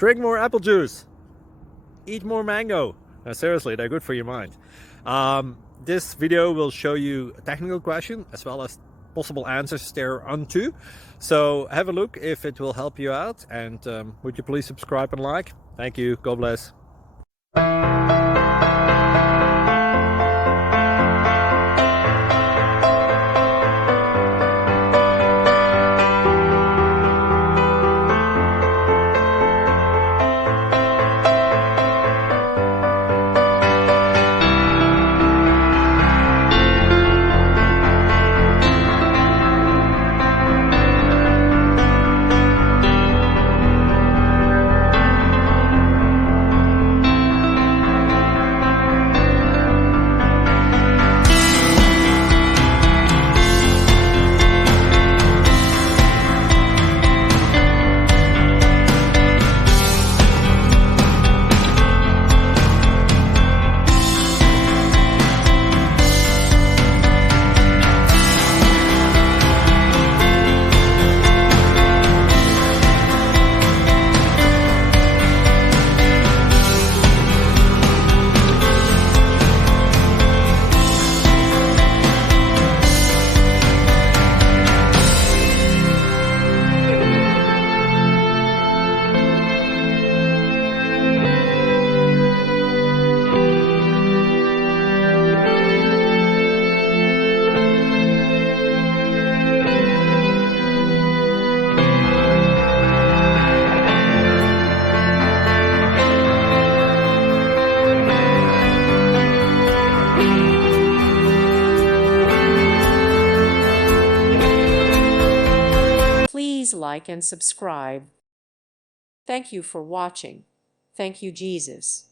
Drink more apple juice. Eat more mango. No, seriously, they're good for your mind. This video will show you a technical question as well as possible answers thereunto. So have a look if it will help you out, and would you please subscribe and like? Thank you. God bless. Please like and subscribe. Thank you for watching. Thank you, Jesus.